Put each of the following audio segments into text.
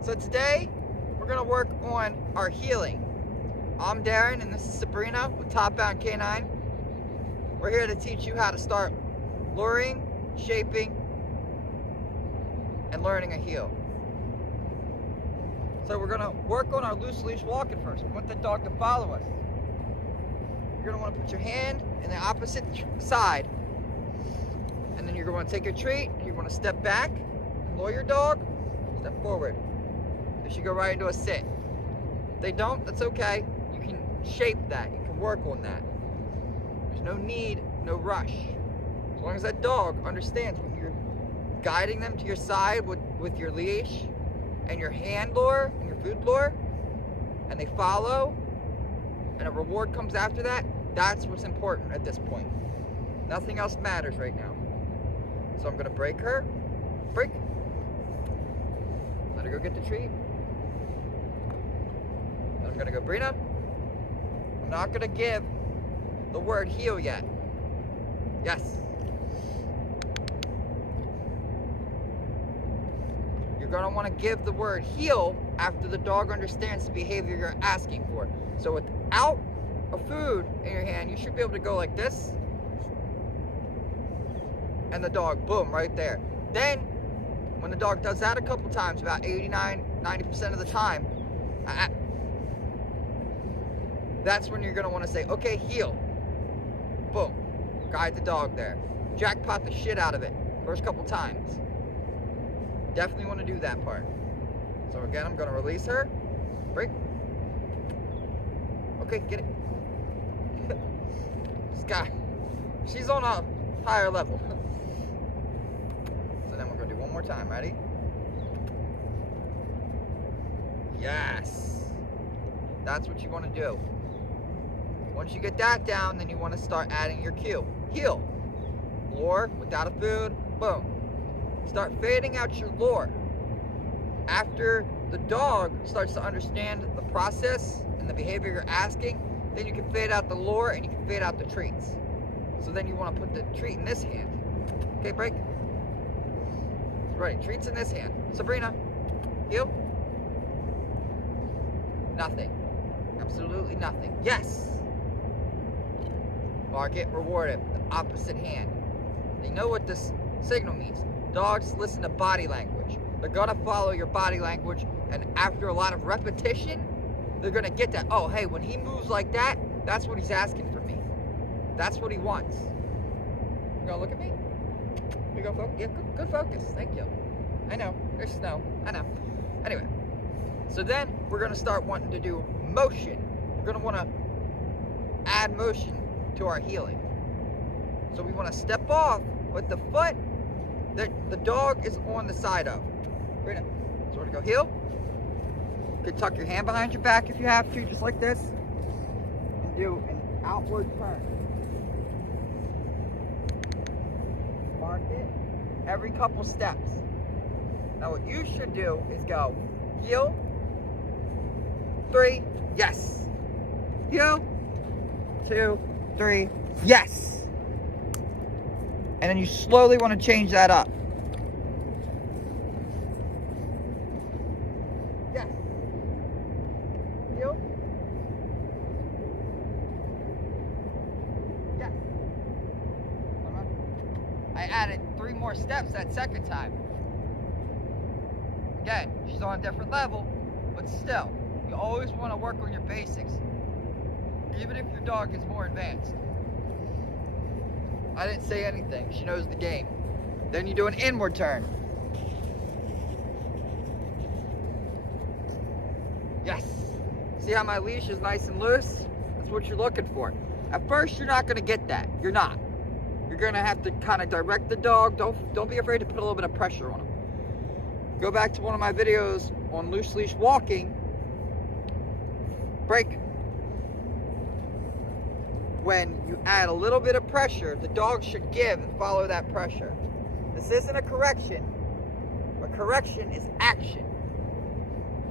So today, we're gonna work on our healing. I'm Darren and this is Sabrina with Top Bound K9. We're here to teach you how to start luring, shaping, and learning a heel. So we're gonna work on our loose leash walking first. We want the dog to follow us. You're gonna wanna put your hand in the opposite side. And then you're gonna take your treat, and you're gonna step back, lower your dog, step forward. They should go right into a sit. If they don't, that's okay. You can shape that, you can work on that. There's no need, no rush. As long as that dog understands when you're guiding them to your side with your leash and your hand lure and your food lure, and they follow, and a reward comes after that, that's what's important at this point. Nothing else matters right now. So I'm gonna break her, break. Let her go get the treat. Then I'm gonna go, Brina. I'm not gonna give the word heel yet. Yes. You're gonna wanna give the word heel after the dog understands the behavior you're asking for. So without a food in your hand, you should be able to go like this. And the dog, boom, right there. Then, when the dog does that a couple times, about 89–90% of the time, that's when you're gonna wanna say, okay, heel. Boom, guide the dog there. Jackpot the shit out of it, first couple times. Definitely wanna do that part. So again, I'm gonna release her, break. Okay, get it. This guy, she's on a higher level. So then we're gonna do one more time, ready? Yes. That's what you wanna do. Once you get that down, then you wanna start adding your cue. Heel. Lure, without a food, boom. Start fading out your lure. After the dog starts to understand the process and the behavior you're asking, then you can fade out the lure and you can fade out the treats. So then you wanna put the treat in this hand. Okay, break. Ready, treats in this hand. Sabrina, heel. Nothing. Absolutely nothing. Yes. Mark it, reward it. The opposite hand. They know what this signal means. Dogs listen to body language. They're gonna follow your body language, and after a lot of repetition, they're gonna get that. Oh, hey, when he moves like that, that's what he's asking for me. That's what he wants. You gonna look at me? You go focus? Yeah, good focus. Thank you. I know, there's snow. I know. Anyway, so then we're gonna start wanting to do motion. We're gonna wanna add motion to our healing. So we wanna step off with the foot that the dog is on the side of. Right now. So we're gonna go heel. You can tuck your hand behind your back if you have to, just like this. And do an outward turn. Mark it every couple steps. Now what you should do is go heel, 3, yes. Heel, 2, 3, yes. And then you slowly want to change that up. Yes. Heel. Yes. I added 3 more steps that second time. Again, she's on a different level, but still, you always want to work on your basics, even if your dog is more advanced. I didn't say anything. She knows the game. Then you do an inward turn. Yes. See how my leash is nice and loose? That's what you're looking for. At first, you're not going to get that. You're not. You're going to have to kind of direct the dog. Don't be afraid to put a little bit of pressure on him. Go back to one of my videos on loose leash walking. Break. When you add a little bit of pressure, the dog should give and follow that pressure. This isn't a correction. A correction is action.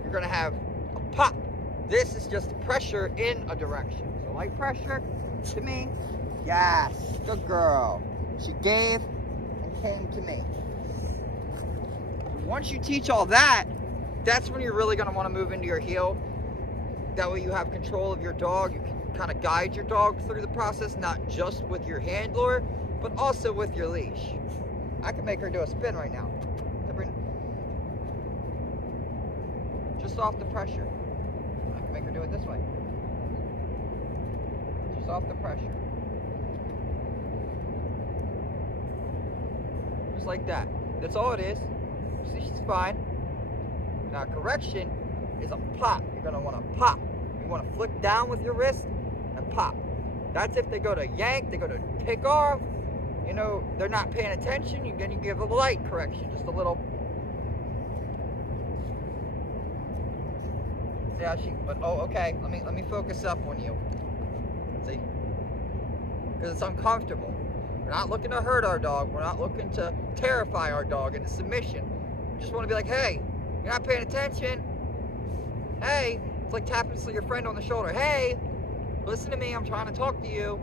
You're gonna have a pop. This is just pressure in a direction. So light pressure to me, Yes, good girl. She gave and came to me. Once you teach all that, that's when you're really gonna wanna move into your heel. That way you have control of your dog. You can kind of guide your dog through the process, not just with your handler, but also with your leash. I can make her do a spin right now. Sabrina. Just off the pressure. I can make her do it this way. Just off the pressure. Just like that. That's all it is. See, she's fine. Now correction is a pop. You're gonna wanna pop. You wanna flick down with your wrist and pop. That's if they go to yank, they go to pick off, you know, they're not paying attention, then you give a light correction, just a little. Yeah, okay, let me focus up on you. See? Because it's uncomfortable. We're not looking to hurt our dog, we're not looking to terrify our dog into submission. We just wanna be like, hey, you're not paying attention. Hey, it's like tapping your friend on the shoulder. Hey, listen to me, I'm trying to talk to you.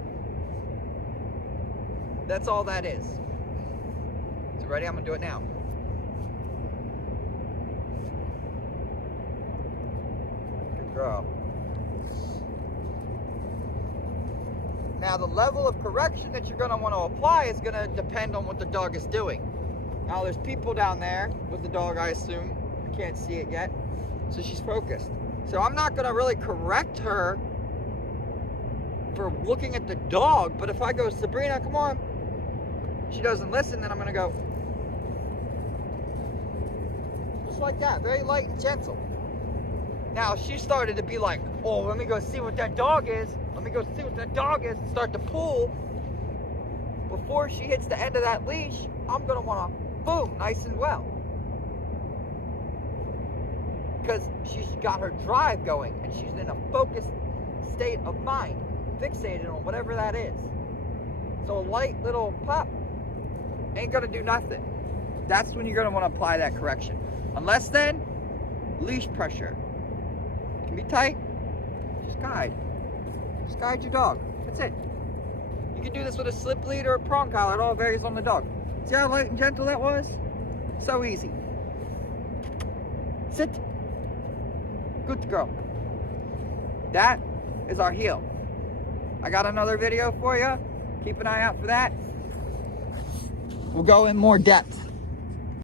That's all that is. So ready? I'm gonna do it now. Good girl. Now the level of correction that you're gonna wanna apply is gonna depend on what the dog is doing. Now there's people down there with the dog, I assume. You can't see it yet. So she's focused. So I'm not gonna really correct her for looking at the dog, but if I go, Sabrina, come on, she doesn't listen, then I'm gonna go just like that, very light and gentle. Now she started to be like, oh, let me go see what that dog is. Let me go see what that dog is and start to pull. Before she hits the end of that leash, I'm gonna wanna, boom, nice and well. Because she's got her drive going and she's in a focused state of mind, fixated on whatever that is. So a light little pop ain't gonna do nothing. That's when you're gonna wanna apply that correction. Unless then, leash pressure. It can be tight, just guide. Just guide your dog, that's it. You can do this with a slip lead or a prong collar, it all varies on the dog. See how light and gentle that was? So easy. Sit. Good girl. That is our heel. I got another video for you. Keep an eye out for that. We'll go in more depth.